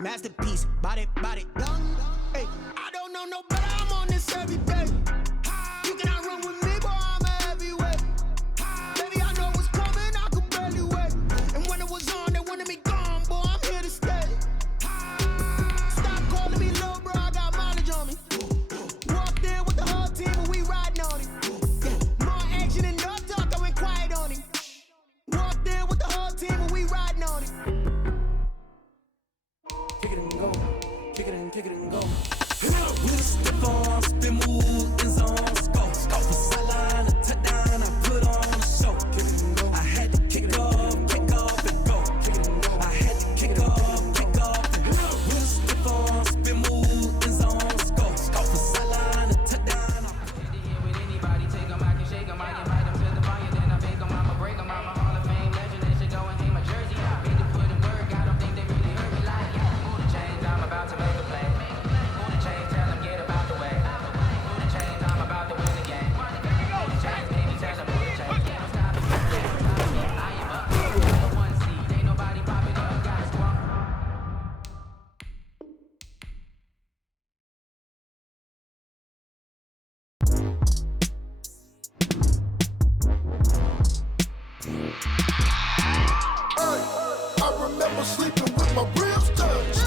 Masterpiece, body, young. Hey, I don't know no better, I'm on this every day. You cannot run with me, boy, I'm a heavyweight. Baby, I know what's coming, I could barely wait. And when it was on, they wanted me gone, boy, I'm here to stay. Stop calling me little bro, I got mileage on me. Walked in with the whole team and we riding on him. More action and no talk, I went quiet on him. Walked in with the whole team and we riding on him. Kick it and go. We'll step on, spin, move, in zones, go. From sideline to touchdown, I put on a show. I had to kick off and go. I had to kick off and go. We'll step on, spin, move, in zones, go. From sideline to touchdown. With anybody, take 'em, I can shake 'em, I invite 'em to the fire, then I bake 'em, I'ma break 'em, I'm a Hall of Fame legend, they should go and hang my jersey. I paid to put in work, I don't think they really heard me like, move the chains, I'm about to make a play. Move the chains, tell 'em get about the way. Move the chains, I'm about to win the game. Move the chains, baby, tell 'em move the chains. Can't stop it, I am up, number one seed, ain't nobody popping up, gotta squawk. I remember sleeping with my ribs touched.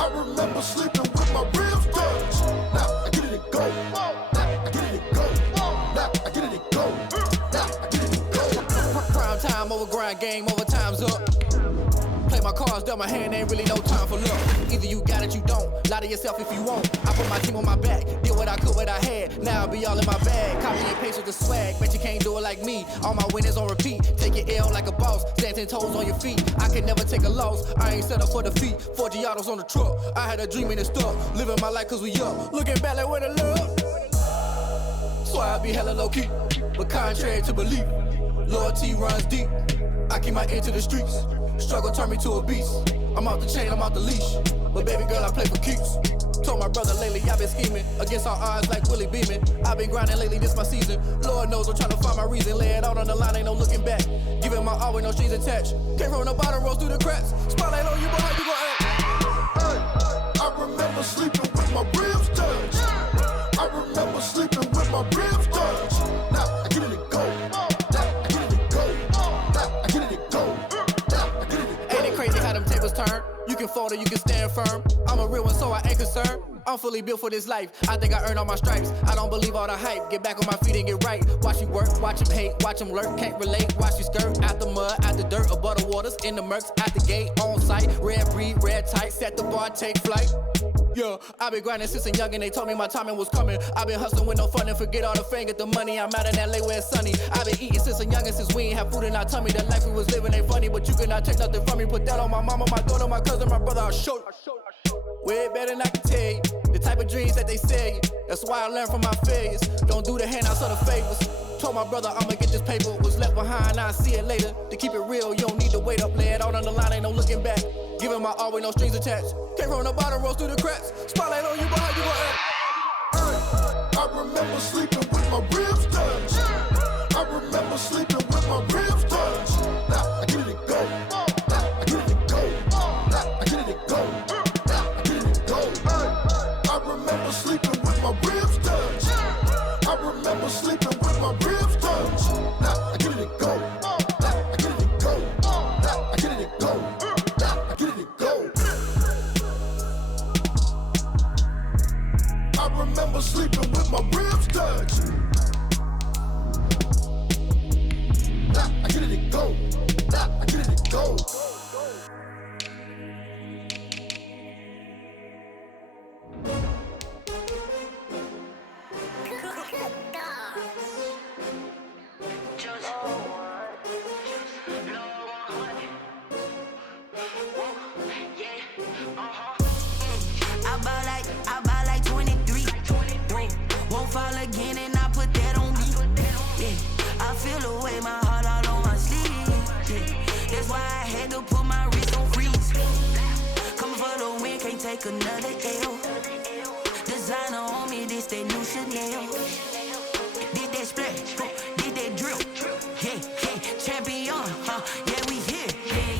I remember sleeping with my ribs touched. Now I get it and go. Now I get it and go. Now I get it and go. Now I get it and go. Prime time over grind game, overtime's up. Play my cards, dealt my hand, ain't really no time for luck. Either you got it, you don't. Lie to yourself if you won't. I put my team on my back, did what I could, what I had. Now I'll be all in my bag. Copy and paste with the swag, bet you can't do it like me. All my winners on repeat. Take your L like a boss, stand 10 toes on your feet. I can never take a loss, I ain't set up for defeat. 4 Giottos on the truck, I had a dream and it stuck. Living my life cause we up, looking back like where the love. So I be hella low key, but contrary to belief, loyalty runs deep. I keep my ear to the streets. Struggle turned me to a beast. I'm off the chain, I'm off the leash. But baby girl, I play for keeps. Told my brother lately, I've been scheming against all odds like Willie Beeman. I've been grinding lately, this my season. Lord knows I'm trying to find my reason. Lay it out on the line, ain't no looking back. Giving my all with no strings attached. Came from the bottom, rose through the cracks. Spotlight on you, boy, how you gon' act? I remember sleeping with my ribs touched. I remember sleeping with my ribs touched. Now I get it and go. Now I get it and go. Now I get it and go. Now I get it and go. Ain't it crazy how them tables turn? You can fold or you can stand firm. I'm a real one, so I ain't concerned. I'm fully built for this life. I think I earned all my stripes. I don't believe all the hype. Get back on my feet and get right. Watch you work, watch him hate, watch him lurk. Can't relate, watch you skirt. Out the mud, out the dirt, above the waters, in the murks, out the gate, on site. Red breed, red tight, set the bar, take flight. Yeah, I been grinding since a youngin', they told me my timing was coming. I been hustling with no fun and forget all the fame, get the money. I'm out in LA where it's sunny. I been eating since a youngin', since we ain't have food in our tummy. The life we was living ain't funny, but you cannot take nothing from me. Put that on my mama, my daughter, my cousin, my brother, I'll show you. Way better than I can tell you. The type of dreams that they sell you. That's why I learned from my failures. Don't do the handouts or the favors. Told my brother I'ma get this paper. Was left behind, I'll see it later. To keep it real, you don't need to wait up. Lay it out on the line, ain't no looking back. Giving my all with no strings attached. Came from the bottom, rose through the cracks. Spotlight on you, boy, how you gon' act? I remember sleeping with my ribs touched. I remember sleeping with my ribs touched. Now I get it and go. Now I get it and go. Now I get it and go. Now I get it and go. I remember sleeping with my ribs touched. I remember sleeping with my ribs touched. Now I get it and go. Now I get it and go. Now I get it and go. Now I get it and go. I remember sleeping with my ribs touched. Now I get it and go. Now I get it and go. I buy like 23. Won't fall again and I put that on me. Yeah, I feel the way, my heart all on my sleeve. Yeah, that's why I had to put my wrist on freeze. Coming for the win, can't take another L. Designer on me, this that new Chanel. Did that splash, did that drill. Yeah, champion, yeah, we here.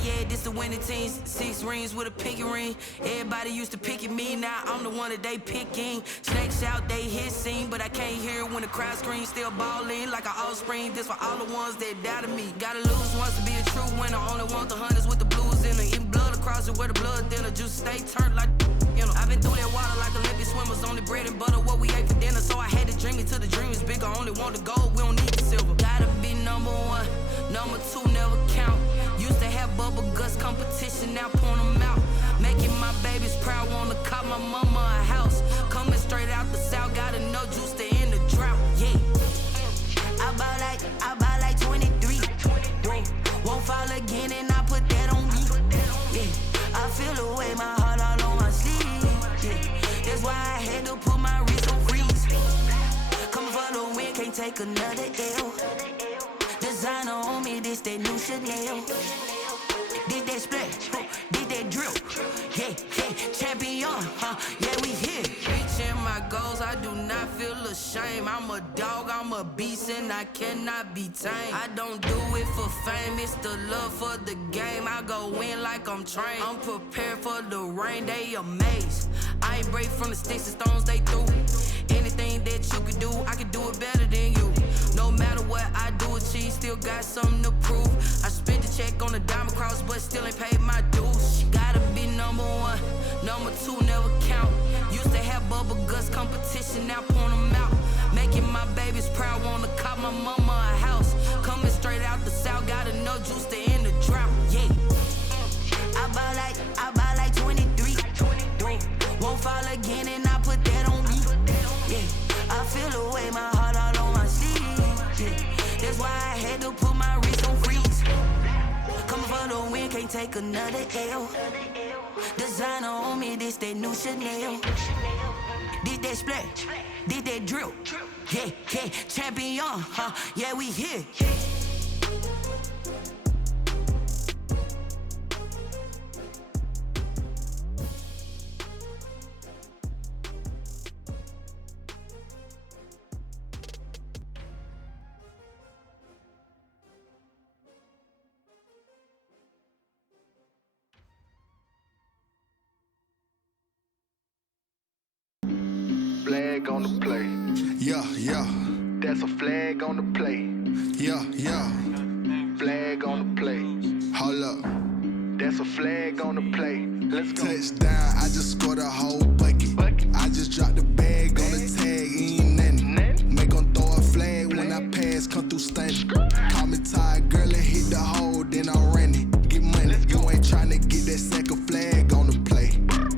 Yeah, this the win. 20 teams, 6 rings with a pinky ring. Everybody used to pick at me, now I'm the one that they picking. Snakes out, they hit scene, but I can't hear it when the crowd screams. Still ballin' like an offspring. This for all the ones that doubted me. Gotta lose once to be a true winner. Only want the hunters with the blues in it. Eating blood across it where the blood thinner. Juice stay turned like you know. I've been through that water like Olympic swimmers. Only bread and butter what we ate for dinner. So I had to dream it till the dream is bigger. Only want the gold, we don't need the silver. Gotta be number one, number two never count. Used to have bubble guts competition, now point them out. Making my babies proud, wanna cop my mama a house. Coming straight out the south, got enough juice to end the drought. Yeah, I bought like 23. Won't fall again, and I put that on me. Yeah, I feel the way, my heart all on my sleeve. Yeah, that's why I had to put my wrist on freeze. Coming for the win, can't take another L. Designer on me, this that new Chanel. Did that splash, did that drill. Yeah, champion, yeah, we here. Reaching my goals, I do not feel ashamed. I'm a dog, I'm a beast, and I cannot be tamed. I don't do it for fame, it's the love for the game. I go in like I'm trained. I'm prepared for the rain, they amazed. I ain't break from the sticks and stones they threw. Anything that you could do, I can do it better than you. No matter what I do achieve, still got something to prove. I spent the check on the diamond cross, but still ain't paid my dues. Gotta be number one, number two never count. Used to have bubble guts competition, now point them out. Making my babies proud, wanna cop my mama a house. Coming straight out the south, got enough juice to end the drought. Yeah, I bought like 23. Won't fall again, and I put that on me. Yeah, I feel the way, my heart all on my sleeve. Yeah, that's why I had to put my wrist on freeze. Coming for the win, can't take another L. Designer on me, this that new Chanel. Did that splash, did that drill. Yeah, champion, yeah, we here. Flag on the play. Yeah. That's a flag on the play. Yeah. Flag on the play. Hold up. That's a flag on the play. Let's go. Touchdown, I just scored a whole bucket. I just dropped the bag on the tag, ain't nothing. Make 'em throw a flag when I pass, come through stunning. Call me tired, girl, and hit the hole, then I'm running. Get money, you ain't tryna get that second flag on the play.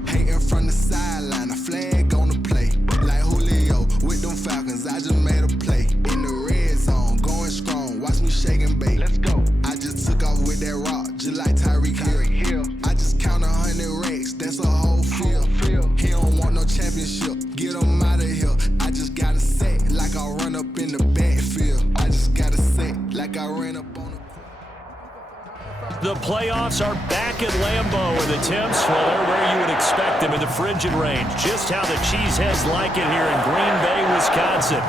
Hating from the sideline, a flag on the play. Like Julio with them Falcons, I just made a play. In the red zone, going strong, watch me shake and bake. Let's go. I just took off with that rock, just like Tyreek Hill. I just count 100 racks, that's a whole field. He don't want no championship, get him out of here. I just gotta say, like I run up in the backfield. I just gotta say, like I ran up on the. The playoffs are back at Lambeau, and the temps, well, they're where you would expect them in the frigid range. Just how the Cheeseheads like it here in Green Bay, Wisconsin.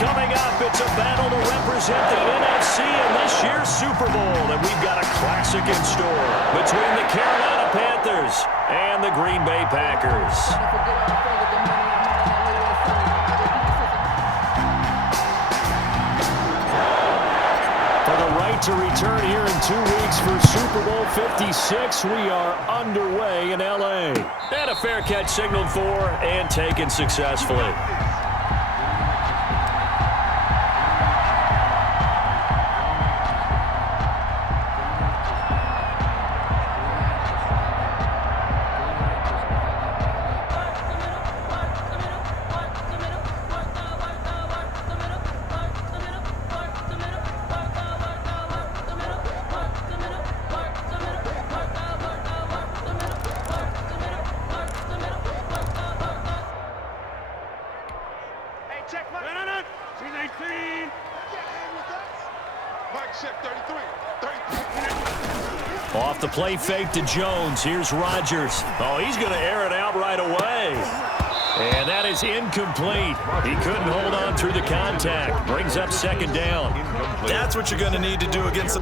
Coming up, it's a battle to represent the NFC in this year's Super Bowl, and we've got a classic in store between the Carolina Panthers and the Green Bay Packers. To return here in 2 weeks for Super Bowl 56. We are underway in LA. And a fair catch signaled for and taken successfully. Off the play fake to Jones. Here's Rodgers. Oh, he's going to air it out right away. And that is incomplete. He couldn't hold on through the contact. Brings up second down. That's what you're going to need to do against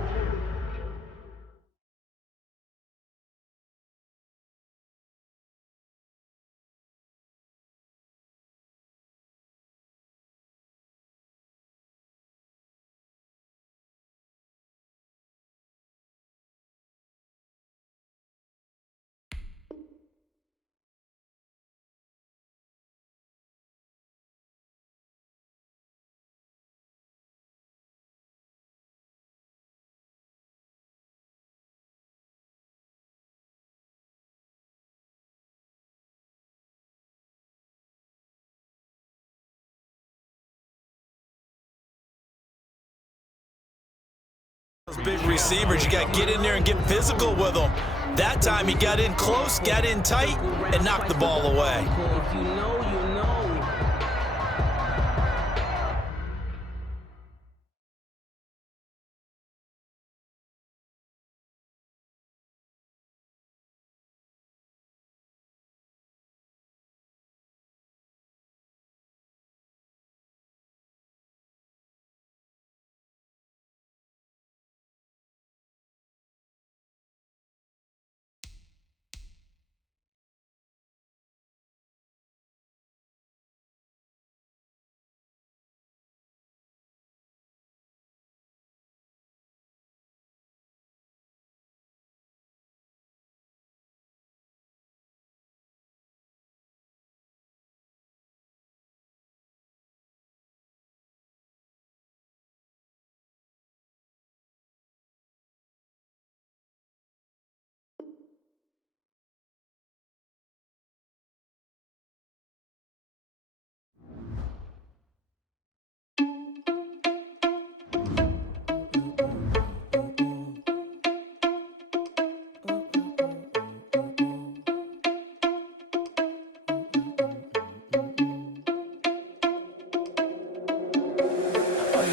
Those big receivers, you got to get in there and get physical with them. That time he got in close, got in tight, and knocked the ball away. If you know, you know.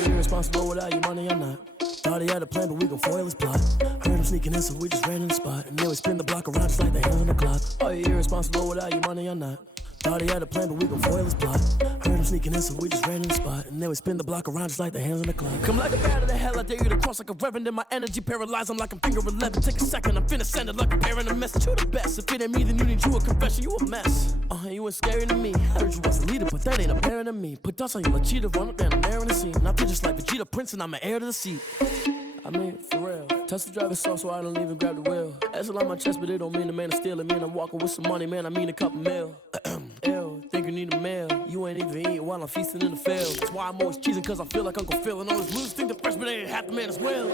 Irresponsible without your money or not. Thought he had a plan, but we gon' foil his plot. Heard him sneaking in, so we just ran in the spot. And then we spin the block around just like the hands on the clock. Are you irresponsible without your money or not? Thought he had a plan, but we gon' foil his plot. Heard him sneaking in, so we just ran in the spot. And then we spin the block around just like the hands on the clock. Come like a bat of the hell, I dare you to cross like a reverend. In my energy paralyzed, I'm like I'm finger 11. Take a second, I'm finna send it like a parent a message. You the best, if it ain't me, then you need you a confession. You a mess, you ain't scary to me. Heard you was a leader, but that ain't apparent to me. Put dust on you like cheetah, run up down the air in the scene. And I feel just like Vegeta Prince, and I'm an heir to the seat. I mean, for real. Touch the driver's soft, so I don't even grab the wheel. That's on my chest, but it don't mean the man is stealing. Man, I'm walking with some money, man, I mean a couple mil. Ew, think you need a meal. You ain't even eating while I'm feasting in the field. That's why I'm always cheesing, cause I feel like Uncle Phil. And all those losers think the freshman ain't half the man as well.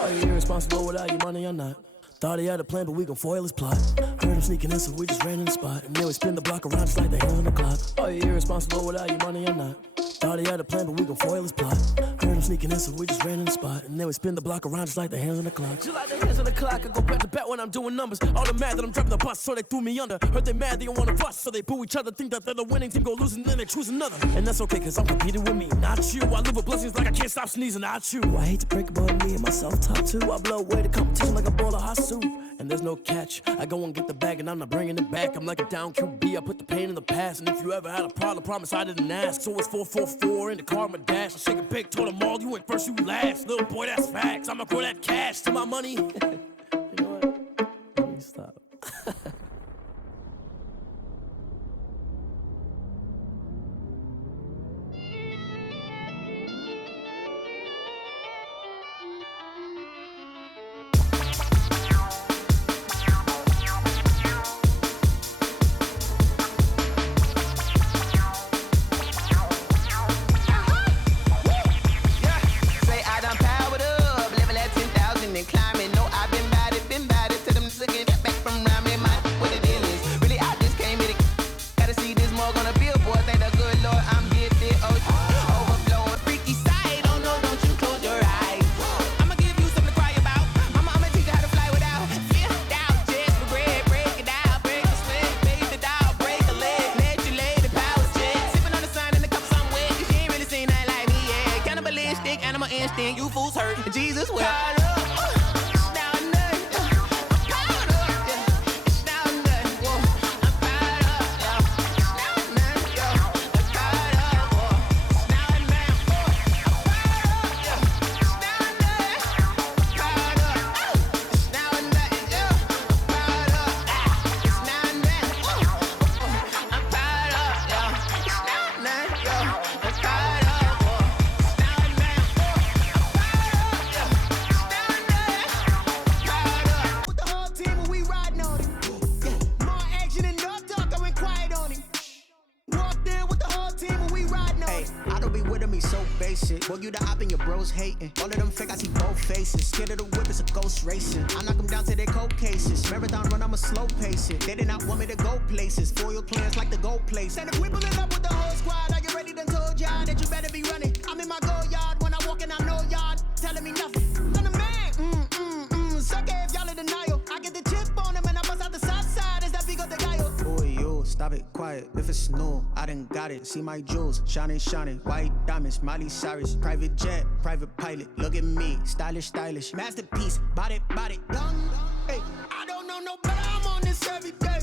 Are you irresponsible without your money or not? Thought he had a plan, but we gon' foil his plot. Heard him sneaking in, so we just ran in the spot. And then we spin the block around just like the hands on the clock. Are you irresponsible without your money or not? Thought he had a plan, but we gon' foil his plot. Heard him sneaking in, so we just ran in the spot. And then we spin the block around just like the hands on the clock. Just like the hands on the clock, I go back to back when I'm doing numbers. All the mad that I'm driving the bus, so they threw me under. Heard they mad, they don't wanna bust, so they boo each other. Think that they're the winning team, go losing, then they choose another. And that's okay, cause I'm competing with me, not you. I live with blessings like I can't stop sneezing, not you. I hate to break it, but me and myself top two. I blow away the competition like a bowl of hot soup. And there's no catch. I go and get the bag and I'm not bringing it back. I'm like a down QB, I put the pain in the past. And if you ever had a problem, promise I didn't ask. So it's 444 in the car, my dash. I shake a big, told them all, you ain't first, you last. Little boy, that's facts. I'ma grow that cash to my money. You know what? Let me stop. You fools hurt. Jesus will. Boy, you the op and your bros hating. All of them fake, I see both faces. Scared of the whip, it's a ghost racing. I knock them down to their cold cases. Marathon run, I'm a slow pace it. They did not want me to go places. Foil plans like the gold place. And if we pulling up with the whole squad, are you ready? Done told y'all that you better be running. I'm in my go yard when I walk in, I know y'all telling me nothing. I'm the man. Stop it, quiet, if it's new, I done got it. See my jewels, shining, shining, white diamonds, Miley Cyrus. Private jet, private pilot, look at me, stylish, stylish. Masterpiece, body, young, hey, I don't know no better, I'm on this every day.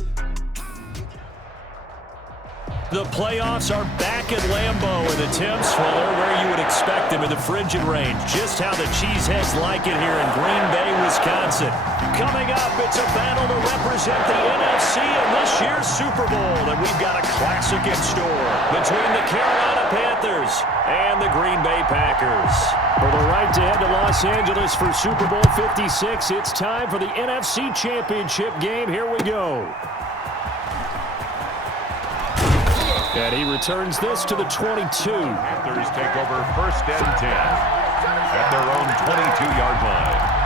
The playoffs are back at Lambeau, and the Temps, well, they're where you would expect them in the frigid range. Just how the Cheeseheads like it here in Green Bay, Wisconsin. Coming up, it's a battle to represent the NFC in this year's Super Bowl, and we've got a classic in store between the Carolina Panthers and the Green Bay Packers. For the right to head to Los Angeles for Super Bowl 56, it's time for the NFC Championship game. Here we go. And he returns this to the 22. Panthers take over 1st and 10 at their own 22-yard line.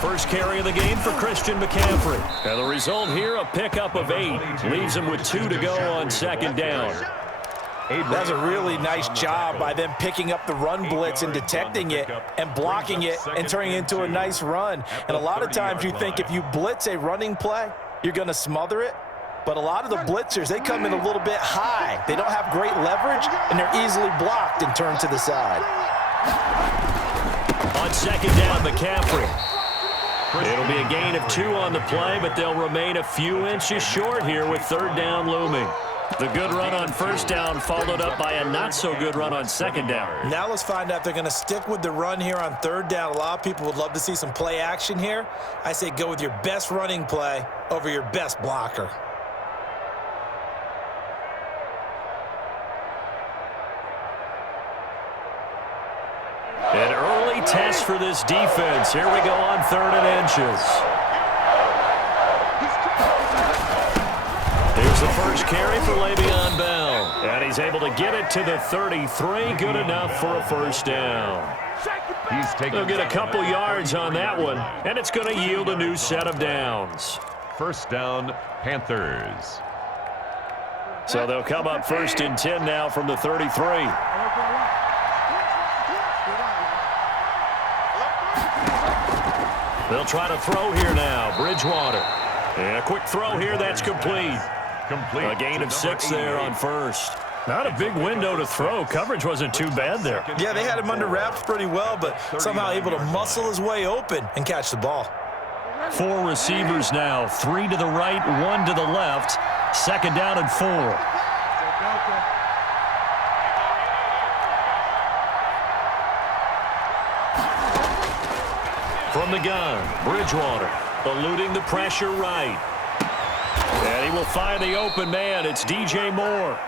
First carry of the game for Christian McCaffrey. And the result here, a pickup of 8. Leaves him with 2 to go on 2nd down. That's a really nice job by them picking up the run blitz and detecting it and blocking it and turning it into a nice run. And a lot of times you think if you blitz a running play, you're going to smother it. But a lot of the blitzers, they come in a little bit high. They don't have great leverage, and they're easily blocked and turned to the side. On 2nd down, McCaffrey. It'll be a gain of 2 on the play, but they'll remain a few inches short here with 3rd down looming. The good run on 1st down followed up by a not-so-good run on 2nd down. Now let's find out if they're going to stick with the run here on 3rd down. A lot of people would love to see some play action here. I say go with your best running play over your best blocker. An early test for this defense. Here we go on 3rd and inches. Here's the first carry for Le'Veon Bell. And he's able to get it to the 33. Good enough for a 1st down. They'll get a couple yards on that one, and it's going to yield a new set of downs. 1st down, Panthers. So they'll come up 1st and 10 now from the 33. They'll try to throw here now. Bridgewater. And a quick throw here. That's complete. A gain of 6 there on 1st. Not a big window to throw. Coverage wasn't too bad there. Yeah, they had him under wraps pretty well, but somehow able to muscle his way open and catch the ball. 4 receivers now. 3 to the right, 1 to the left. 2nd down and 4. From the gun, Bridgewater eluding the pressure right. And he will find the open man. It's DJ Moore.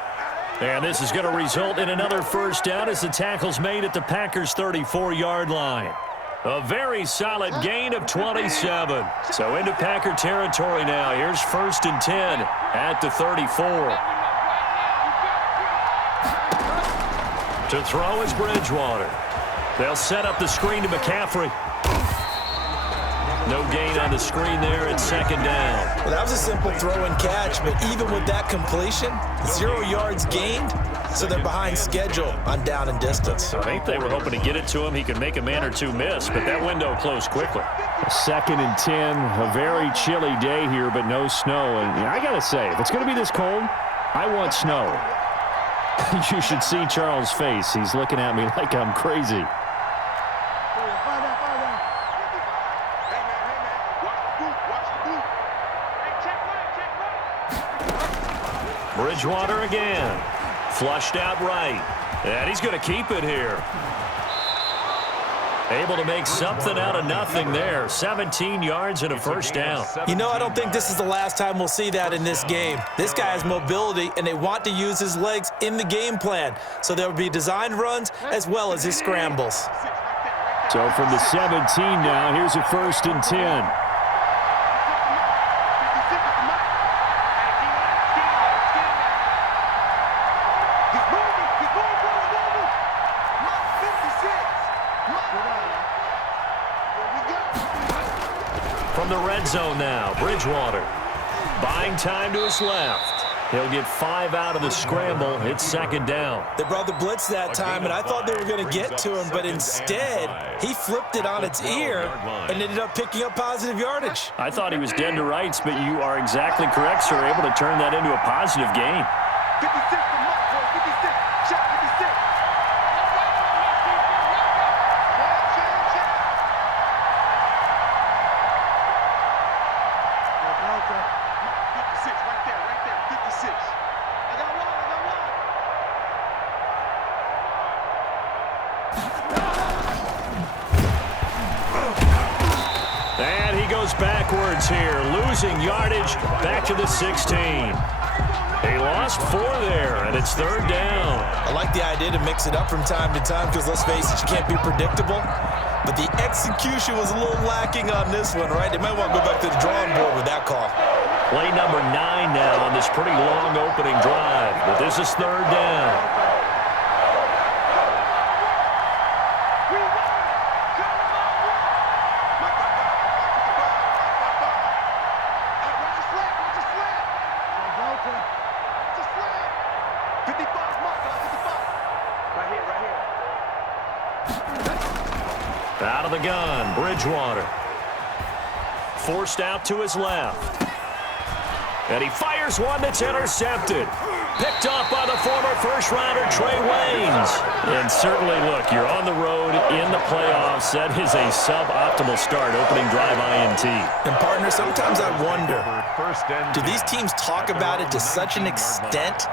And this is going to result in another 1st down as the tackle's made at the Packers' 34-yard line. A very solid gain of 27. So into Packer territory now. Here's 1st and 10 at the 34. To throw is Bridgewater. They'll set up the screen to McCaffrey. No gain on the screen there at 2nd down. Well, that was a simple throw and catch, but even with that completion, 0 yards gained, so they're behind schedule on down and distance. I think they were hoping to get it to him. He could make a man or 2 miss, but that window closed quickly. 2nd and 10, a very chilly day here, but no snow. And I got to say, if it's going to be this cold, I want snow. You should see Charles' face. He's looking at me like I'm crazy. Bridgewater again. Flushed out right. And he's going to keep it here. Able to make something out of nothing there. 17 yards and a 1st down. You know, I don't think this is the last time we'll see that in this game. This guy has mobility, and they want to use his legs in the game plan. So there will be designed runs as well as his scrambles. So from the 17 now, here's a 1st and 10. From the red zone now, Bridgewater. Buying time to his left. He'll get 5 out of the scramble. It's second down. They brought the blitz that time, and I thought they were going to get to him, but instead, he flipped it on its ear and ended up picking up positive yardage. I thought he was dead to rights, but you are exactly correct, sir. Able to turn that into a positive gain. 56 to Mark, boy. 56. Shot 56. And he goes backwards here, losing yardage back to the 16. He lost 4 there, and it's third down. I like the idea to mix it up from time to time because, let's face it, you can't be predictable. But the execution was a little lacking on this one, right? They might want to go back to the drawing board with that call. Play number 9 now on this pretty long opening drive, but this is third down. Out of the gun, Bridgewater. Forced out to his left. And he fires one that's intercepted. Picked off by the former first-rounder Trey Waynes. And certainly, look, you're on the road in the playoffs. That is a suboptimal start, opening drive INT. And, partner, sometimes I wonder, do these teams talk about it to such an extent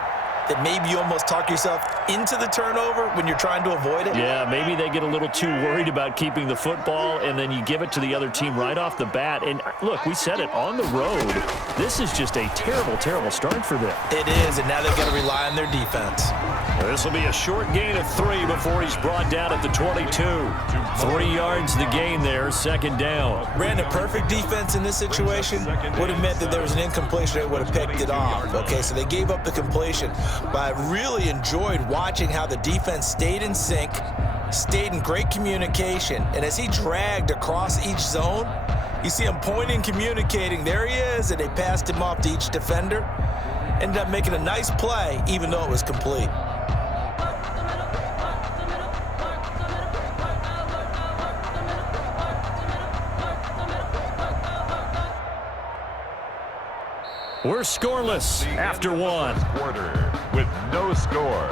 that maybe you almost talk yourself into the turnover when you're trying to avoid it? Yeah, maybe they get a little too worried about keeping the football, and then you give it to the other team right off the bat. And, look, we said it, on the road, this is just a terrible, terrible start for them. It is, and now they've got to rely on their defense. This will be a short gain of 3 before he's brought down at the 22. 3 yards the gain there, second down. Brandon, perfect defense in this situation would have meant that there was an incompletion. They would have picked it off. Okay, so they gave up the completion. But I really enjoyed watching how the defense stayed in sync, stayed in great communication. And as he dragged across each zone, you see him pointing, communicating. There he is, and they passed him off to each defender. Ended up making a nice play, even though it was complete. We're scoreless after 1. Quarter with no score.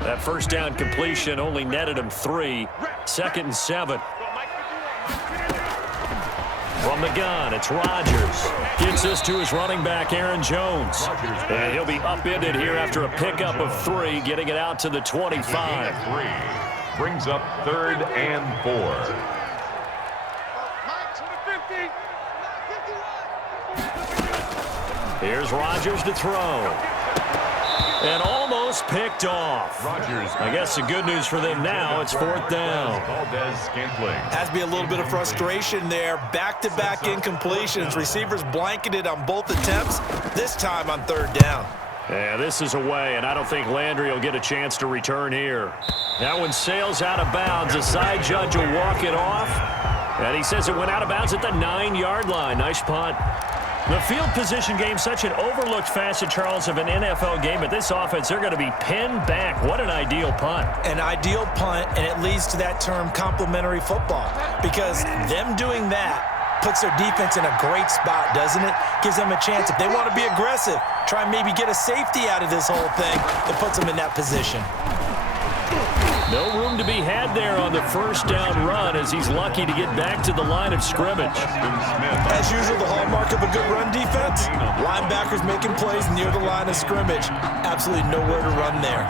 That first down completion only netted him 3. 2nd and 7. From the gun, it's Rodgers. Gets this to his running back, Aaron Jones. And he'll be upended here after a pickup of 3, getting it out to the 25. 3 brings up 3rd and 4. Here's Rodgers to throw. And almost picked off. Rodgers. I guess the good news for them now, it's 4th down. Has to be a little bit of frustration there. Back-to-back incompletions. Receivers blanketed on both attempts, this time on 3rd down. Yeah, this is away, and I don't think Landry will get a chance to return here. That one sails out of bounds. The side judge will walk it off. And he says it went out of bounds at the 9-yard line. Nice punt. The field position game, such an overlooked facet, Charles, of an NFL game. But this offense, they're going to be pinned back. What an ideal punt. An ideal punt, and it leads to that term complementary football. Because them doing that puts their defense in a great spot, doesn't it? Gives them a chance. If they want to be aggressive, try and maybe get a safety out of this whole thing, it puts them in that position. No room to be had there on the first down run as he's lucky to get back to the line of scrimmage. As usual, the hallmark of a good run defense, linebackers making plays near the line of scrimmage. Absolutely nowhere to run there.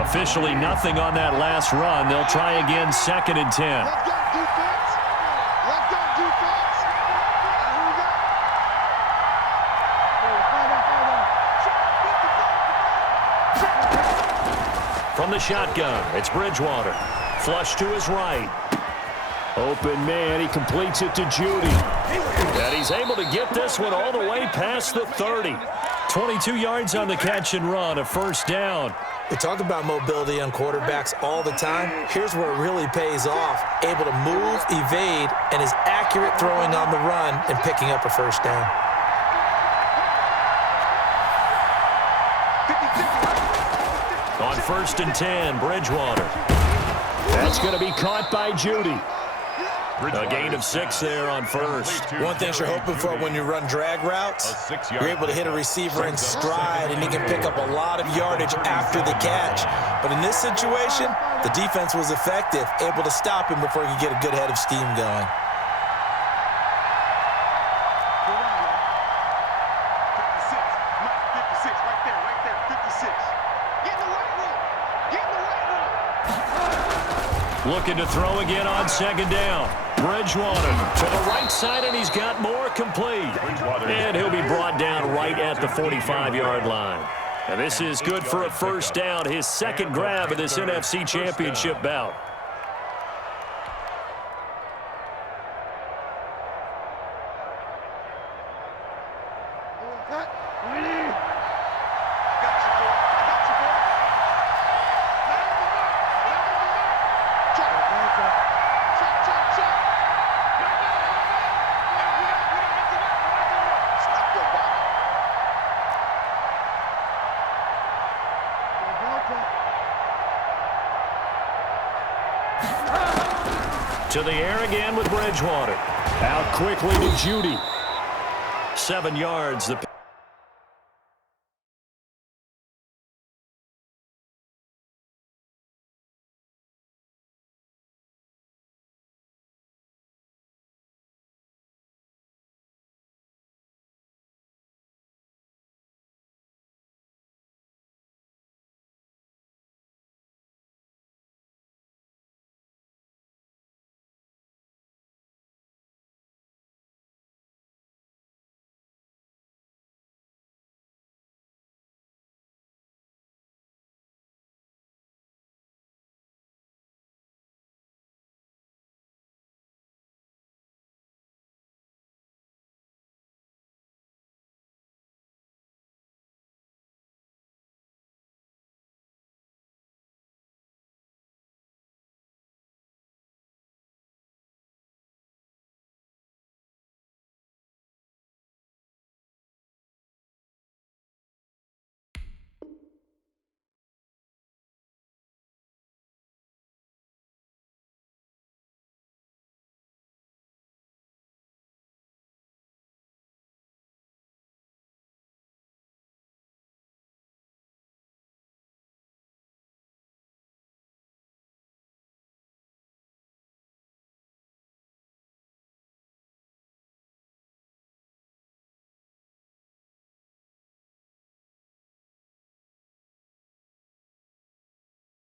Officially nothing on that last run. They'll try again, 2nd and 10. From the shotgun, it's Bridgewater. Flush to his right. Open man, he completes it to Judy. And he's able to get this one all the way past the 30. 22 yards on the catch and run, a first down. We talk about mobility on quarterbacks all the time. Here's where it really pays off. Able to move, evade, and is accurate throwing on the run and picking up a first down. On 1st and 10, Bridgewater. That's going to be caught by Judy. A gain of 6 there on first. One thing you're hoping for when you run drag routes, you're able to hit a receiver in stride, and he can pick up a lot of yardage after the catch. But in this situation, the defense was effective, able to stop him before he could get a good head of steam going. Looking to throw again on 2nd down. Bridgewater to the right side, and he's got more complete. And he'll be brought down right at the 45-yard line. And this is good for a first down, his 2nd grab of this NFC Championship bout. To the air again with Bridgewater. Out quickly to Judy. 7 yards.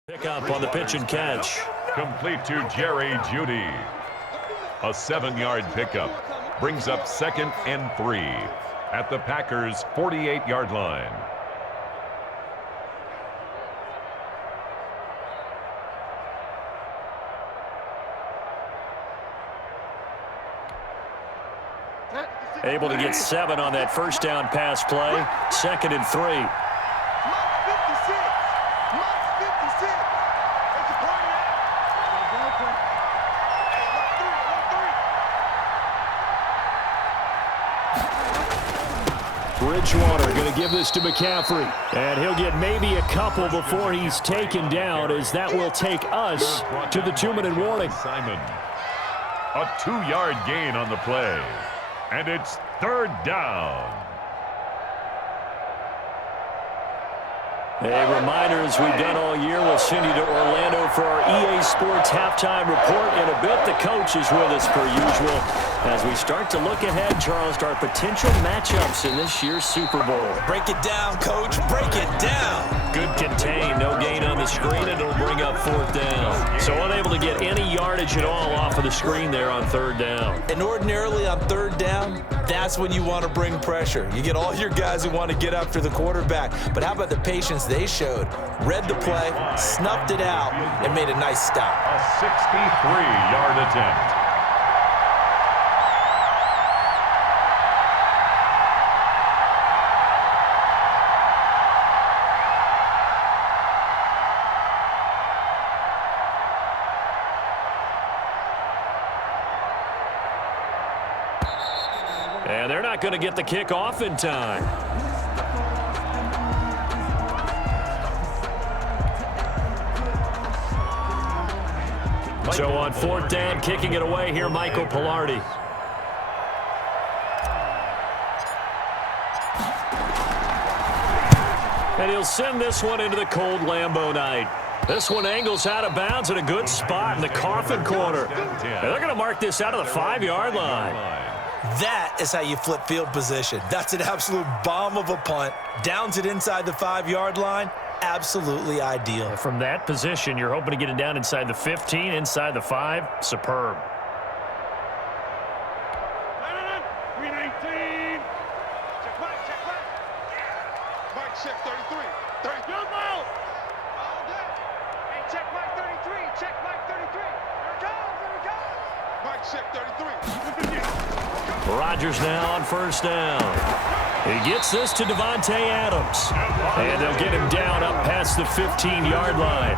Pick up on the pitch and catch. Complete to Jerry Judy. A 7-yard pickup brings up 2nd and 3 at the Packers' 48-yard line. Able to get 7 on that first down pass play. 2nd and 3. Bridgewater going to give this to McCaffrey. And he'll get maybe a couple before he's taken down, as that will take us to the 2-minute warning. Simon. A 2-yard gain on the play. And it's 3rd down. A reminder, as we've done all year, we'll send you to Orlando for our EA Sports halftime report. In a bit, the coach is with us per usual as we start to look ahead, Charles, to our potential matchups in this year's Super Bowl. Break it down, Coach. Break it down. Good contain. No gain on the screen, and it'll bring up 4th down. So unable to get any yardage at all off of the screen there on third down. And ordinarily on third down, that's when you want to bring pressure. You get all your guys who want to get after the quarterback. But how about the patience they showed? Read the play, snuffed it out, and made a nice stop. A 63-yard attempt. And they're not going to get the kick off in time. So on fourth down, kicking it away here, Michael Pilardi. And he'll send this one into the cold Lambeau night. This one angles out of bounds at a good spot in the coffin corner. And they're going to mark this out of the 5-yard line. That is how you flip field position. That's an absolute bomb of a punt. Downs it inside the 5-yard line. Absolutely ideal. From that position, you're hoping to get it down inside the 15, inside the 5. Superb. 319. Check back, check back. Mike, check 33. 33. All day. Hey, check Mike 33. Check Mike 33. There it goes, there it goes. Mike, check 33. Rodgers now on first down. He gets this to Devontae Adams. And they'll get him down up past the 15-yard line.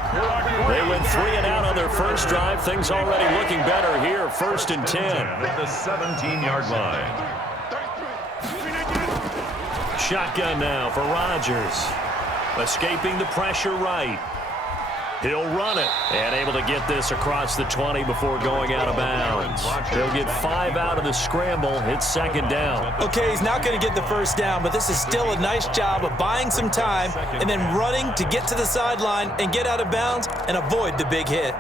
They went 3 and out on their first drive. Things already looking better here. 1st and 10. At the 17-yard line. Shotgun now for Rodgers. Escaping the pressure right. He'll run it and able to get this across the 20 before going out of bounds. They'll get 5 out of the scramble. It's 2nd down. Okay, he's not going to get the first down, but this is still a nice job of buying some time and then running to get to the sideline and get out of bounds and avoid the big hit.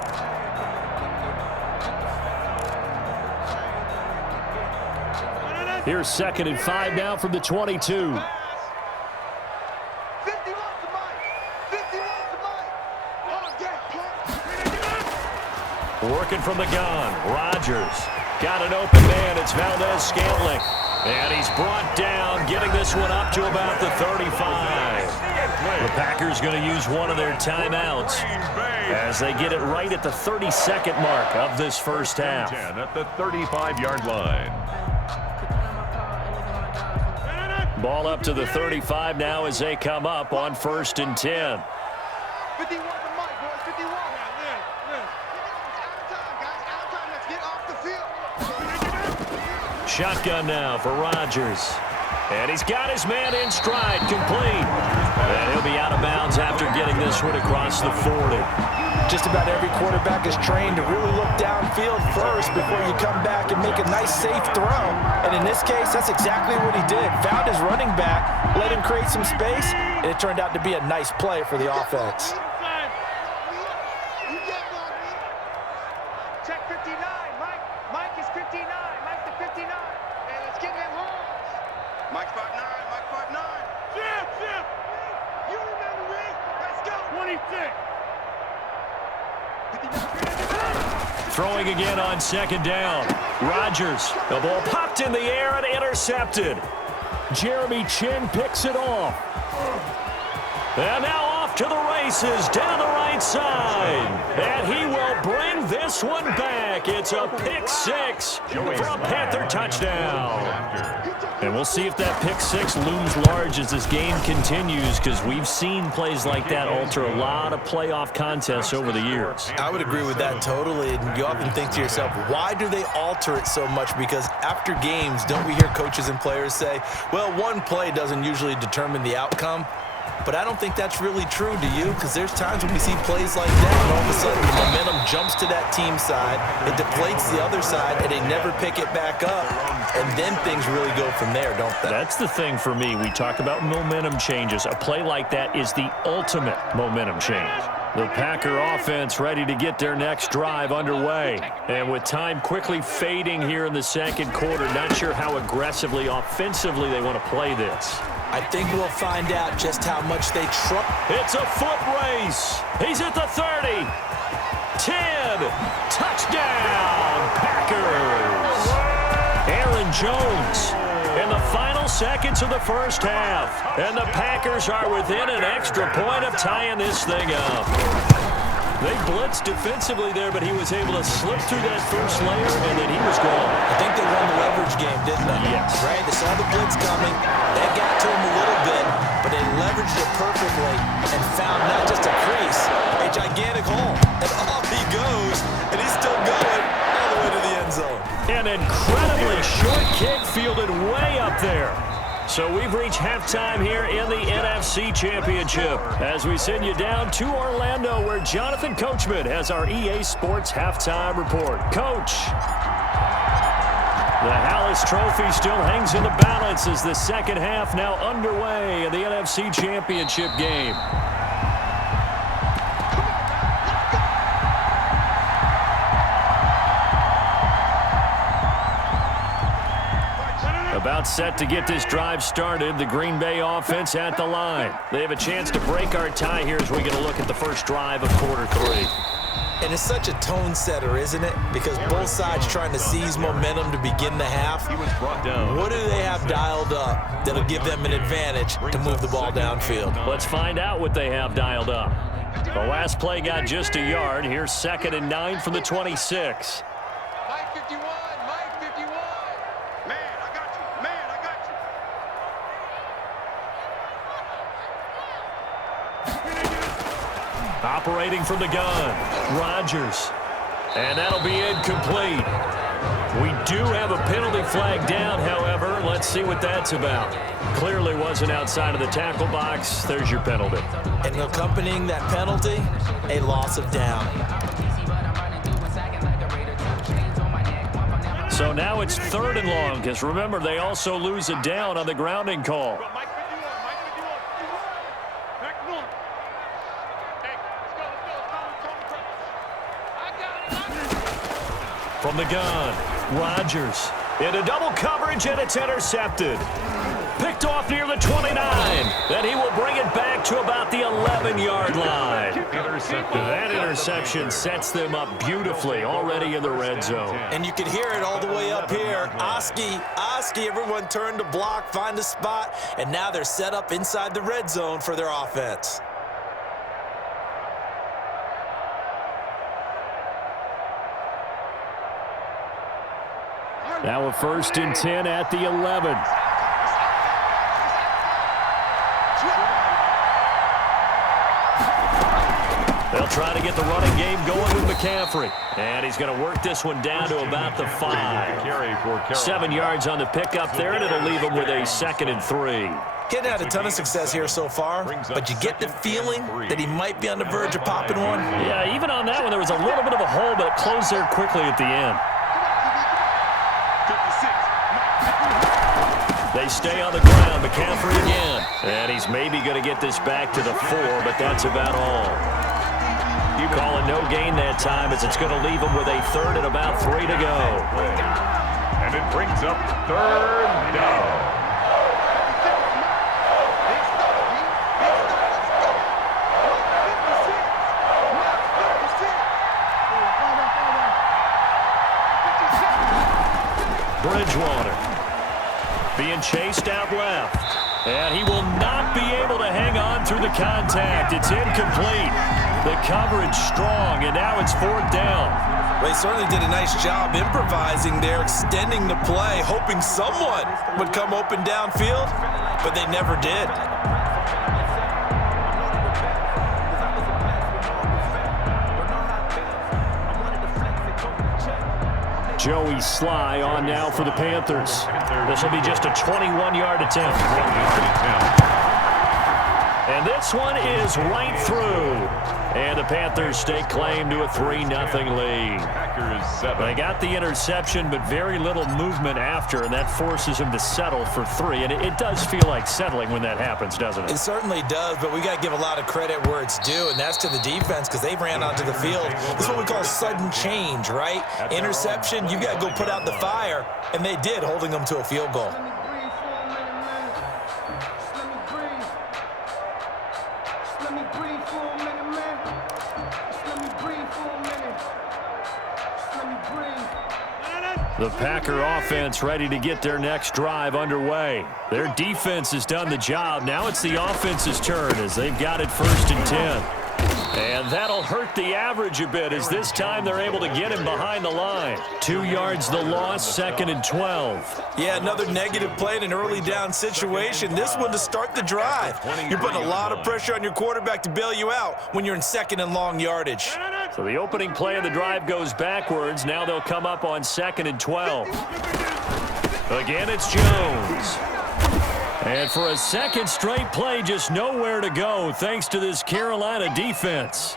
Here's 2nd and 5 now from the 22. Working from the gun. Rodgers got an open man. It's Valdez-Scantling. And he's brought down, getting this one up to about the 35. The Packers going to use one of their timeouts as they get it right at the 32nd mark of this first half. At the 35-yard line. Ball up to the 35 now as they come up on 1st and 10. 51 to Mike, boys. 51. Shotgun now for Rodgers. And he's got his man in stride, complete. And he'll be out of bounds after getting this one across the 40. Just about every quarterback is trained to really look downfield first before you come back and make a nice, safe throw. And in this case, that's exactly what he did. Found his running back, let him create some space, and it turned out to be a nice play for the offense. Check 59. Mike is 59. Mike the 59. Hey, let's get him home. Mike 5'9. Mike 5'9. Chip. You remember me. Let's go. 26. Throwing again on 2nd down. Rodgers. The ball popped in the air and intercepted. Jeremy Chin picks it off. And now off to the races down the right side. And he will bring this one back. It's a pick 6 for a Panther touchdown. And we'll see if that pick 6 looms large as this game continues, because we've seen plays like that alter a lot of playoff contests over the years. I would agree with that totally. And you often think to yourself, why do they alter it so much? Because after games, don't we hear coaches and players say, well, one play doesn't usually determine the outcome? But I don't think that's really true, do you? Because there's times when we see plays like that, and all of a sudden the momentum jumps to that team side, it deflates the other side, and they never pick it back up. And then things really go from there, don't they? That's the thing for me. We talk about momentum changes. A play like that is the ultimate momentum change. The Packer offense ready to get their next drive underway. And with time quickly fading here in the 2nd quarter, not sure how aggressively, offensively they want to play this. I think we'll find out just how much they trust. It's a foot race. He's at the 30, 10, good. Touchdown, Packers. Aaron Jones in the final seconds of the first half. And the Packers are within an extra point of tying this thing up. They blitzed defensively there, but he was able to slip through that first layer, and then he was gone. I think they won the leverage game, didn't they? Yes. Right? They saw the blitz coming. That got to him a little bit, but they leveraged it perfectly and found not just a crease, a gigantic hole. And off he goes, and he's still going all the way to the end zone. An incredibly short kick fielded way up there. So we've reached halftime here in the NFC Championship as we send you down to Orlando where Jonathan Coachman has our EA Sports halftime report. Coach, the Hallis Trophy still hangs in the balance as the second half now underway in the NFC Championship game. About set to get this drive started, the Green Bay offense at the line. They have a chance to break our tie here as we get a look at the first drive of quarter three. And it's such a tone setter, isn't it? Because both sides trying to seize momentum to begin the half. What do they have dialed up that'll give them an advantage to move the ball downfield? Let's find out what they have dialed up. The last play got just a yard. Here's 2nd and 9 from the 26. Mike 51, Mike 51. Man, I got you. Man, I got you. Operating from the gun, Rodgers. And that'll be incomplete. We do have a penalty flag down, however. Let's see what that's about. Clearly wasn't outside of the tackle box. There's your penalty. And accompanying that penalty, a loss of down. So now it's 3rd and long, because remember, they also lose a down on the grounding call. Mike 51, Mike 51. Back north. Hey, let's go. I got it. From the gun, Rodgers into double coverage, and it's intercepted. Picked off near the 29. Then he will bring it back to about the 11-yard line. That interception sets them up beautifully already in the red zone. And you can hear it all the way up here. Oski, everyone turned to block, find a spot, and now they're set up inside the red zone for their offense. Now a 1st and 10 at the 11. They'll try to get the running game going with McCaffrey. And he's going to work this one down to about the 5. 7 yards on the pickup there, and it'll leave him with a 2nd and 3. Getting had a ton of success here so far, but you get the feeling that he might be on the verge of popping one. Yeah, even on that one, there was a little bit of a hole, but it closed there quickly at the end. They stay on the ground. McCaffrey again. And he's maybe going to get this back to the 4, but that's about all. You call it no gain that time as it's going to leave him with a 3rd and about 3 to go. And it brings up 3rd down. Bridgewater being chased out left. And he will not be able to hang on through the contact. It's incomplete. The coverage strong, and now it's 4th down. Well, they certainly did a nice job improvising there, extending the play, hoping someone would come open downfield, but they never did. Joey Sly on now for the Panthers. This will be just a 21-yard attempt. And this one is right through. And the Panthers stake claim to a 3-0 lead. They got the interception, but very little movement after, and that forces them to settle for 3. And it does feel like settling when that happens, doesn't it? It certainly does, but we got to give a lot of credit where it's due, and that's to the defense because they ran onto the field. This is what we call sudden change, right? Interception, you got to go put out the fire, and they did, holding them to a field goal. The Packer offense ready to get their next drive underway. Their defense has done the job. Now it's the offense's turn as they've got it 1st and 10. And that'll hurt the average a bit as this time they're able to get him behind the line. 2 yards the loss, 2nd and 12. Yeah, another negative play in an early down situation. This one to start the drive. You're putting a lot of pressure on your quarterback to bail you out when you're in 2nd and long yardage. So the opening play of the drive goes backwards. Now they'll come up on 2nd and 12. Again, it's Jones. And for a second straight play, just nowhere to go thanks to this Carolina defense.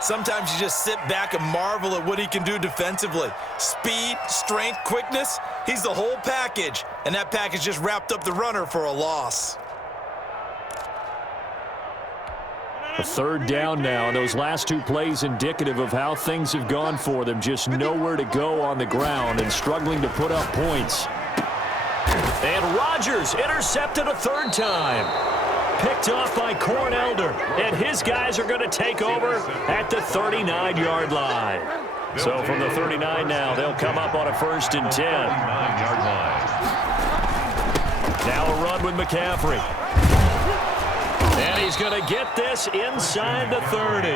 Sometimes you just sit back and marvel at what he can do defensively. Speed, strength, quickness, he's the whole package. And that package just wrapped up the runner for a loss. A 3rd down now, and those last 2 plays indicative of how things have gone for them. Just nowhere to go on the ground and struggling to put up points. And Rodgers intercepted a 3rd time. Picked off by Corn Elder, and his guys are going to take over at the 39-yard line. So from the 39 now, they'll come up on a 1st and 10. 39-yard line. Now a run with McCaffrey. And he's going to get this inside the 30.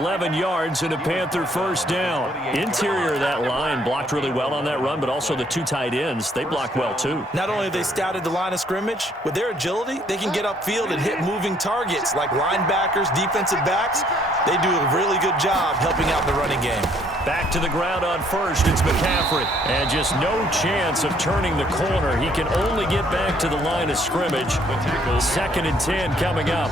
11 yards and a Panther 1st down. Interior of that line blocked really well on that run, but also the 2 tight ends, they blocked well too. Not only have they scouted the line of scrimmage, with their agility, they can get upfield and hit moving targets like linebackers, defensive backs. They do a really good job helping out the running game. Back to the ground on 1st, it's McCaffrey. And just no chance of turning the corner. He can only get back to the line of scrimmage. 2nd and 10 coming up.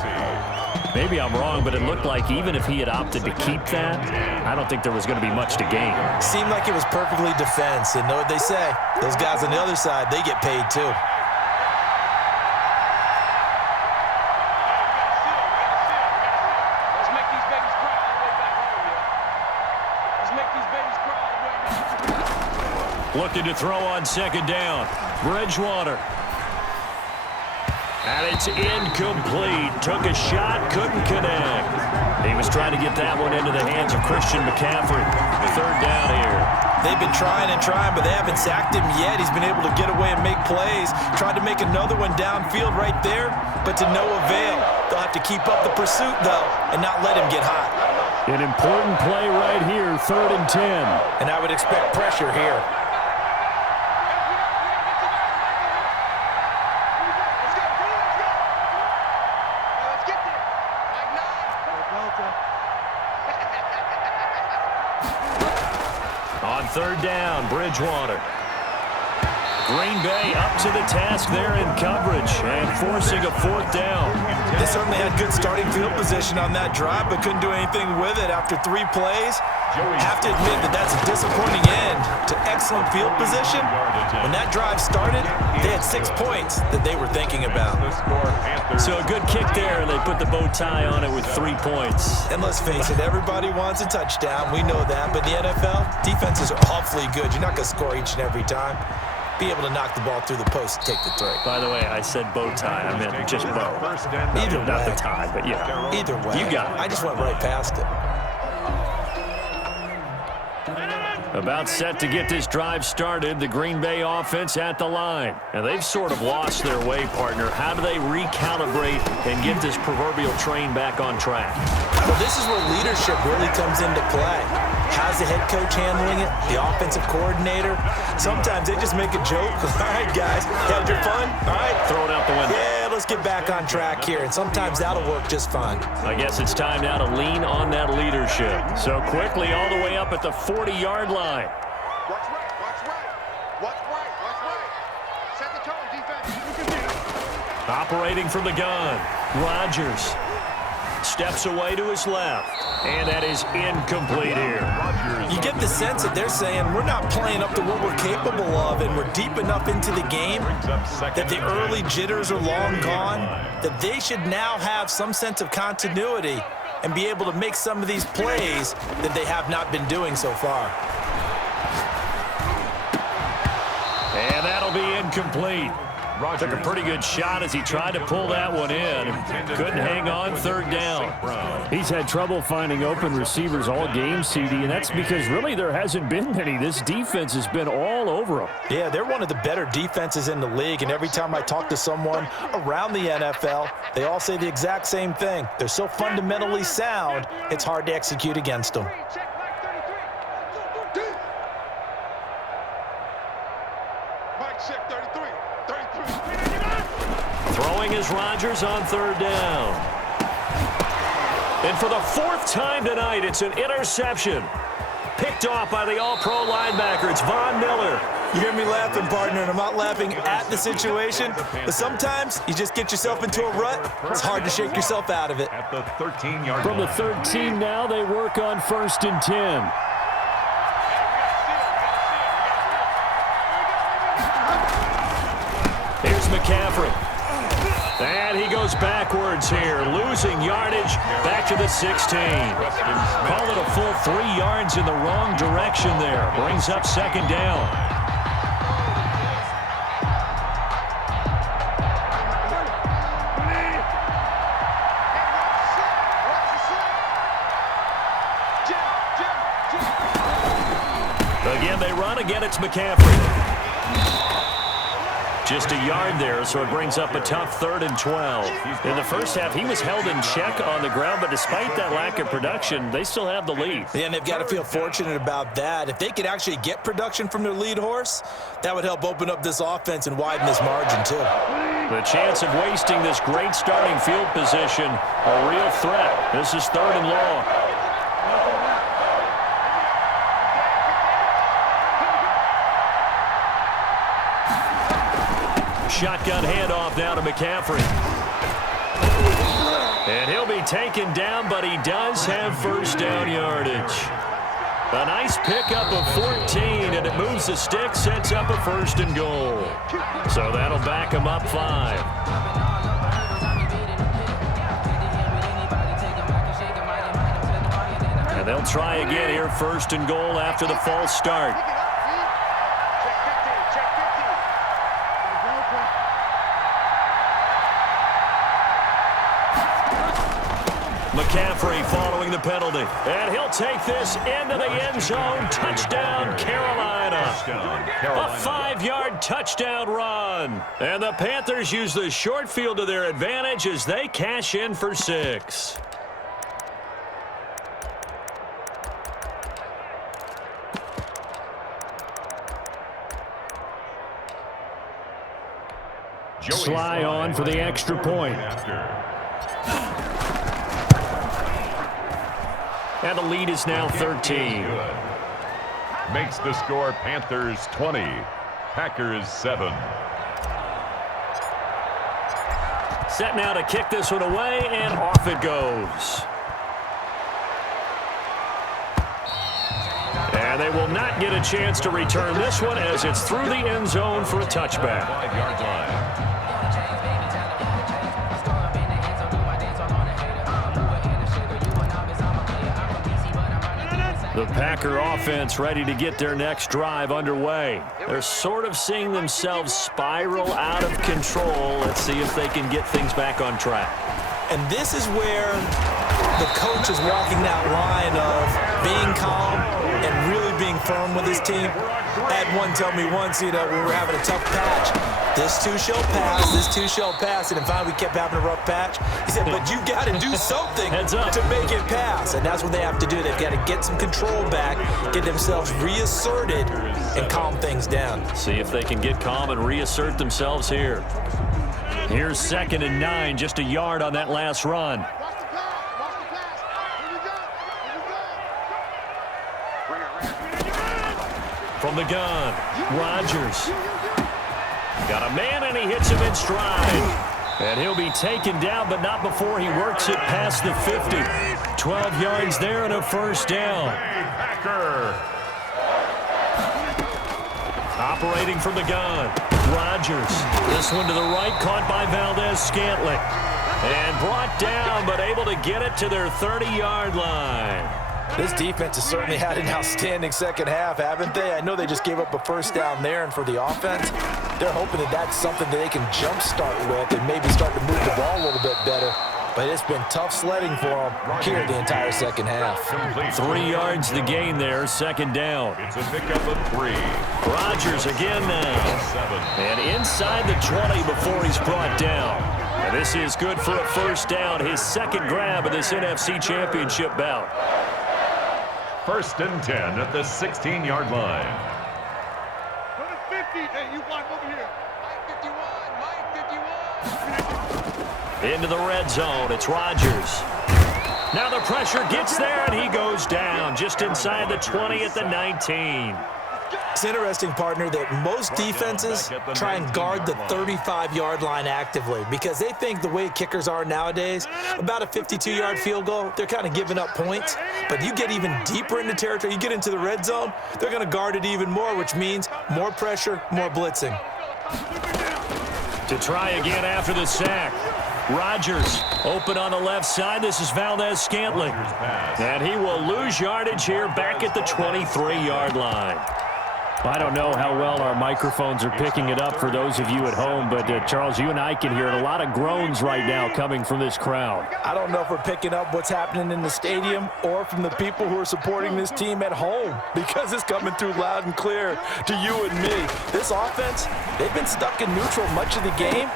Maybe I'm wrong, but it looked like even if he had opted to keep that, I don't think there was going to be much to gain. Seemed like it was perfectly defense. And know what they say? Those guys on the other side, they get paid too. Looking to throw on 2nd down. Bridgewater. And it's incomplete. Took a shot, couldn't connect. He was trying to get that one into the hands of Christian McCaffrey. 3rd down here. They've been trying and trying, but they haven't sacked him yet. He's been able to get away and make plays. Tried to make another one downfield right there, but to no avail. They'll have to keep up the pursuit, though, and not let him get hot. An important play right here, 3rd and 10. And I would expect pressure here. On 3rd down, Bridgewater. Green Bay up to the task there in coverage and forcing a 4th down. They certainly had good starting field position on that drive, but couldn't do anything with it after 3 plays. Have to admit that that's a disappointing end to excellent field position. When that drive started, they had 6 points that they were thinking about. So a good kick there. They put the bow tie on it with 3 points. And let's face it, everybody wants a touchdown. We know that. But in the NFL, defenses are awfully good. You're not going to score each and every time. Be able to knock the ball through the post and take the 3. By the way, I said bow tie. I meant just bow. Either way. Not the tie, but yeah. Either way. You got it. I just went right past it. About set to get this drive started, the Green Bay offense at the line. And they've sort of lost their way, partner. How do they recalibrate and get this proverbial train back on track? Well, this is where leadership really comes into play. How's the head coach handling it? The offensive coordinator? Sometimes they just make a joke. All right, guys, had your fun? All right. Throw it out the window. Yeah, let's get back on track here. And sometimes that'll work just fine. I guess it's time now to lean on that leadership. So quickly all the way up at the 40-yard line. Watch right, watch right. Watch right, watch right. Set the tone, defense. Operating from the gun, Rodgers steps away to his left, and that is incomplete here. You get the sense that they're saying we're not playing up to what we're capable of, and we're deep enough into the game that the early jitters are long gone, that they should now have some sense of continuity and be able to make some of these plays that they have not been doing so far. And that'll be incomplete. Took a pretty good shot as he tried to pull that one in. Couldn't hang on third down. He's had trouble finding open receivers all game, CD, and that's because really there hasn't been many. This defense has been all over him. Yeah, they're one of the better defenses in the league, and every time I talk to someone around the NFL, they all say the exact same thing. They're so fundamentally sound, it's hard to execute against them. Throwing is Rodgers on third down. And for the fourth time tonight, it's an interception. Picked off by the all-pro linebacker. It's Von Miller. You hear me laughing, partner, and I'm not laughing at the situation, but sometimes you just get yourself into a rut. It's hard to shake yourself out of it. At the 13-yard From the line. 13 now, they work on 1st and 10. Here's McCaffrey. And he goes backwards here, losing yardage back to the 16. Call it a full 3 yards in the wrong direction there. Brings up second down. Again, they run. Again, it's McCaffrey. Just a yard there, so it brings up a tough 3rd and 12. In the first half, he was held in check on the ground, but despite that lack of production, they still have the lead. Yeah, and they've got to feel fortunate about that. If they could actually get production from their lead horse, that would help open up this offense and widen this margin, too. The chance of wasting this great starting field position, a real threat. This is 3rd and long. Shotgun handoff now to McCaffrey. And he'll be taken down, but he does have first down yardage. A nice pickup of 14, and it moves the stick, sets up a 1st and goal. So that'll back him up 5. And they'll try again here, 1st and goal after the false start. McCaffrey following the penalty. And he'll take this into the end zone. Touchdown, Carolina. A 5-yard touchdown run. And the Panthers use the short field to their advantage as they cash in for 6. Sly on for the extra point. And the lead is now 13. Makes the score Panthers 20, Packers 7. Set now to kick this one away, and off it goes. And they will not get a chance to return this one as it's through the end zone for a touchback. 5-yard line. The Packer offense ready to get their next drive underway. They're sort of seeing themselves spiral out of control. Let's see if they can get things back on track. And this is where the coach is walking that line of being calm and really being firm with his team. I had one tell me once, we were having a tough patch. This too shall pass, this too shall pass. And finally we kept having a rough patch. He said, but you got to do something to make it pass. And that's what they have to do. They've got to get some control back, get themselves reasserted, and calm things down. See if they can get calm and reassert themselves here. Here's 2nd and 9, just a yard on that last run. From the gun, Rodgers. Got a man, and he hits him in stride. And he'll be taken down, but not before he works it past the 50. 12 yards there and a 1st down. Operating from the gun, Rodgers. This one to the right, caught by Valdez-Scantling. And brought down, but able to get it to their 30-yard line. This defense has certainly had an outstanding second half, haven't they? I know they just gave up a 1st down there, and for the offense, they're hoping that that's something that they can jumpstart with and maybe start to move the ball a little bit better. But it's been tough sledding for them here the entire second half. 3 yards to gain there, second down. It's a pickup of 3. Rodgers again now. 7. And inside the 20 before he's brought down. And this is good for a first down, his second grab of this NFC Championship bout. 1st and 10 at the 16-yard line. Go to 50. Hey, you block over here. Mike 51. Mike 51. Into the red zone, it's Rodgers. Now the pressure gets there, and he goes down just inside the 20 at the 19. It's interesting, partner, that most defenses try and guard the 35-yard line actively because they think the way kickers are nowadays, about a 52-yard field goal, they're kind of giving up points. But you get even deeper into territory, you get into the red zone, they're going to guard it even more, which means more pressure, more blitzing. To try again after the sack. Rodgers open on the left side. This is Valdez-Scantling. And he will lose yardage here back at the 23-yard line. I don't know how well our microphones are picking it up for those of you at home, but Charles, you and I can hear it. A lot of groans right now coming from this crowd. I don't know if we're picking up what's happening in the stadium or from the people who are supporting this team at home because it's coming through loud and clear to you and me. This offense, they've been stuck in neutral much of the game,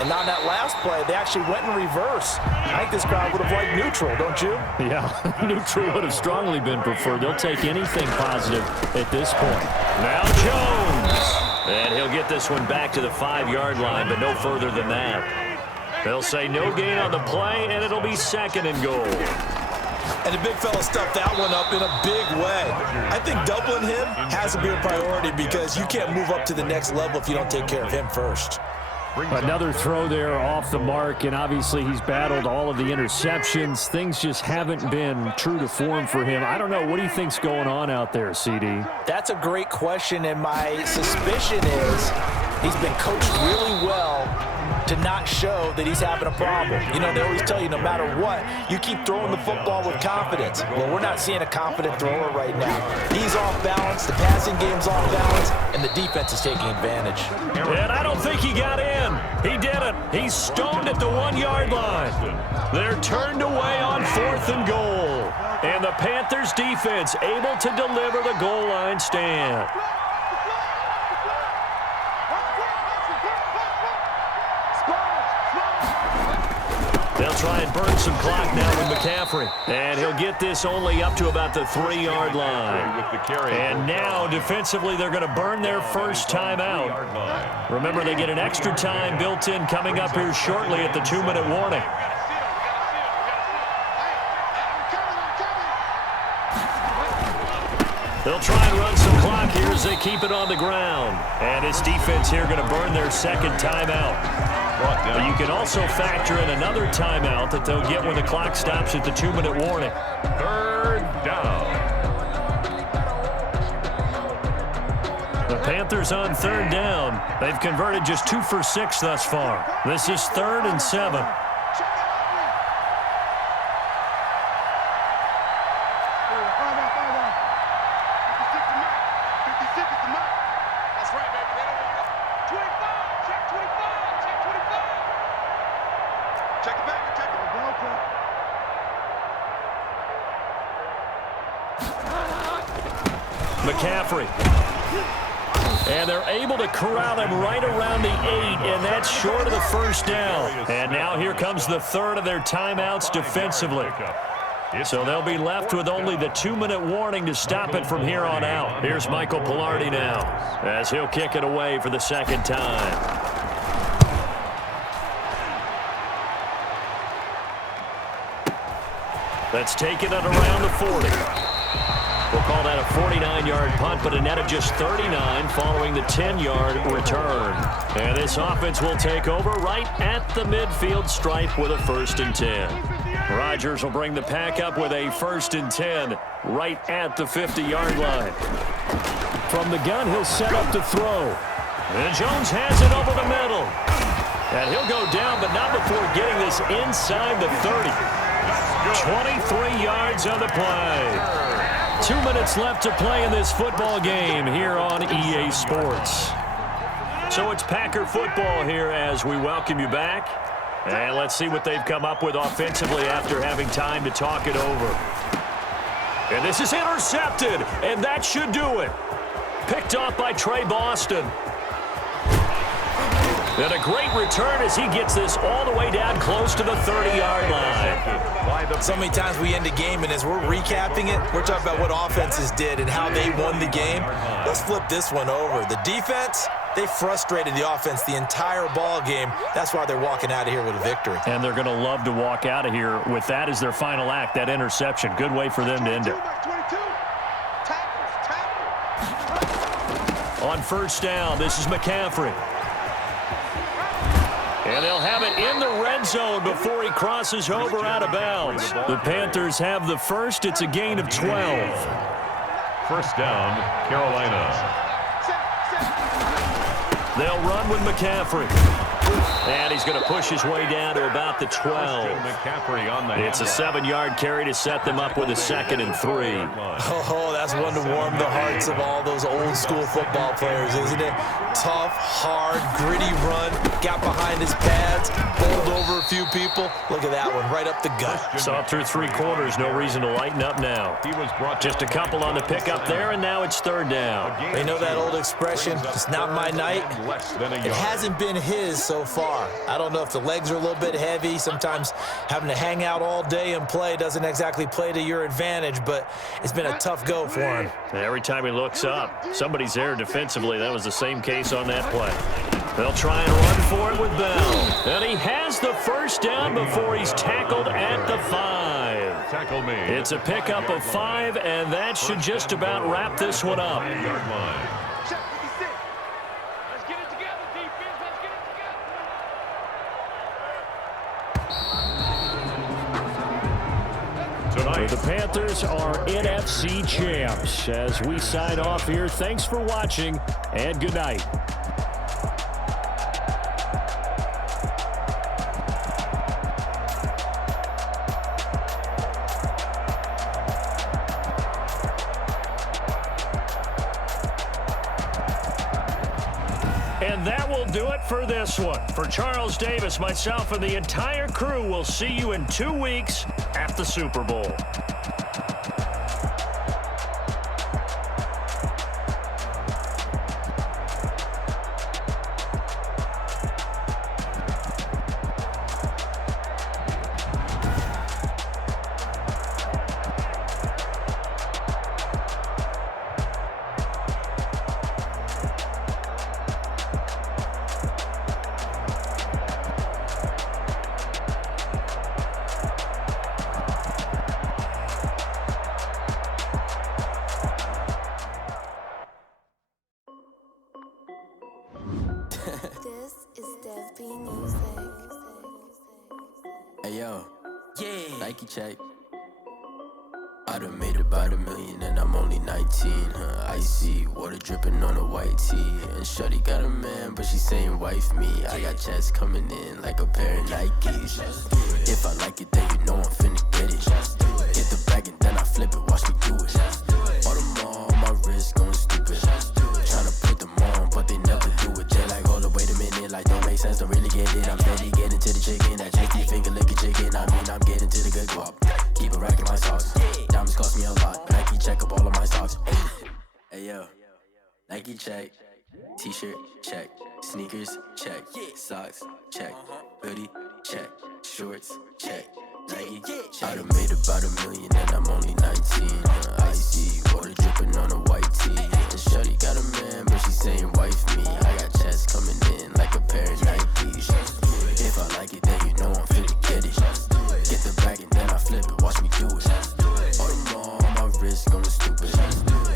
and on that last play, they actually went in reverse. I think this crowd would have liked neutral, don't you? Yeah, neutral would have strongly been preferred. They'll take anything positive at this point. Now Jones, and he'll get this one back to the 5-yard line, but no further than that. They'll say no gain on the play, and it'll be 2nd and goal. And the big fella stuffed that one up in a big way. I think doubling him has to be a priority because you can't move up to the next level if you don't take care of him first. Another throw there off the mark, and obviously he's battled all of the interceptions. Things just haven't been true to form for him. I don't know. What do you think's going on out there, CD? That's a great question, and my suspicion is he's been coached really well to not show that he's having a problem. You know, they always tell you no matter what, you keep throwing the football with confidence. Well, we're not seeing a confident thrower right now. He's off balance, the passing game's off balance, and the defense is taking advantage. And I don't think he got in. He didn't. He's stoned at the 1-yard line. They're turned away on 4th and goal. And the Panthers defense able to deliver the goal line stand. They'll try and burn some clock now with McCaffrey. And he'll get this only up to about the 3-yard line. And now, defensively, they're going to burn their first timeout. Remember, they get an extra time built in coming up here shortly at the 2-minute warning. They'll try and run some clock here as they keep it on the ground. And this defense here going to burn their second timeout. But you can also factor in another timeout that they'll get when the clock stops at the 2-minute warning. 3rd down. The Panthers on 3rd down. They've converted just 2 for 6 thus far. This is 3rd and 7. McCaffrey. And they're able to corral him right around the 8, and that's short of the first down. And now here comes the 3rd of their timeouts defensively. So they'll be left with only the 2-minute warning to stop it from here on out. Here's Michael Pilardi now as he'll kick it away for the second time. That's taken at around the 40. We'll call that a 49-yard punt, but a net of just 39 following the 10-yard return. And this offense will take over right at the midfield stripe with a 1st and 10. Rodgers will bring the pack up with a 1st and 10 right at the 50-yard line. From the gun, he'll set up to throw. And Jones has it over the middle. And he'll go down, but not before getting this inside the 30. 23 yards on the play. 2 minutes left to play in this football game here on EA Sports. So it's Packer football here as we welcome you back. And let's see what they've come up with offensively after having time to talk it over. And this is intercepted, and that should do it. Picked off by Trey Boston. And a great return as he gets this all the way down close to the 30-yard line. So many times we end a game, and as we're recapping it, we're talking about what offenses did and how they won the game. Let's flip this one over. The defense, they frustrated the offense the entire ball game. That's why they're walking out of here with a victory. And they're going to love to walk out of here with that as their final act, that interception. Good way for them to end it. On first down, this is McCaffrey. And they'll have it in the red zone before he crosses over out of bounds. The Panthers have the first. It's a gain of 12. First down, Carolina. They'll run with McCaffrey. And he's going to push his way down to about the 12. It's a 7-yard carry to set them up with a 2nd and 3. Oh, that's one to warm the hearts of all those old-school football players, isn't it? Tough, hard, gritty run. Got behind his pads, bowled over a few people. Look at that one, right up the gut. Saw through 3 quarters, no reason to lighten up now. Just a couple on the pickup there, and now it's 3rd down. They know that old expression, it's not my night. It hasn't been his so far. I don't know if the legs are a little bit heavy. Sometimes having to hang out all day and play doesn't exactly play to your advantage, but it's been a tough go for him. Every time he looks up, somebody's there defensively. That was the same case on that play. They'll try and run for it with Bell. And he has the first down before he's tackled at the 5. It's a pickup of 5, and that should just about wrap this one up. The Panthers are NFC champs. As we sign off here, thanks for watching, and good night. And that will do it for this one. For Charles Davis, myself, and the entire crew, we'll see you in 2 weeks at the Super Bowl. Hey yo, yeah, Nike check. I done made about $1 million and I'm only 19, Icy, water dripping on a white tee. And shorty got a man, but she saying wife me. I got checks coming in like a pair of Nikes. If I like it, then you know I'm finna get it. Hit the bag and then I flip it, watch me do it. Audemars on my wrist going stupid. Tryna put them on, but they never do it. They like, hold up, wait a minute, like don't make sense, don't really get it. I'm steady getting to the chicken, that tasty finger licking chicken. I mean, I'm getting to the good guap. Keep a rack in my socks. Diamonds cost me a lot. Nike check up all of my socks. Hey yo, Nike check. T-shirt check. Sneakers check. Socks check. Hoodie check. Shorts check. Nike check. I done made about $1 million and I'm only 19. Icy, water dripping on a white tee. And shorty got a man, but she saying wife me. I got checks coming in like a pair of Nikes. If I like it, then you know I'm finna get it. Get the bag and then I flip it, watch me do it. Audemars on my wrist going stupid.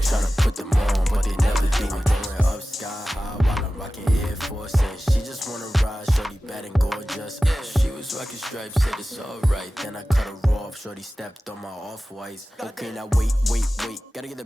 Tryna put them on, but they never do it. Going up sky high while I'm rocking Air Force. And she just wanna ride, shorty bad and gorgeous. She was rocking stripes, said it's alright. Then I cut her off, shorty stepped on my off-whites. Okay, now wait, gotta get the bag.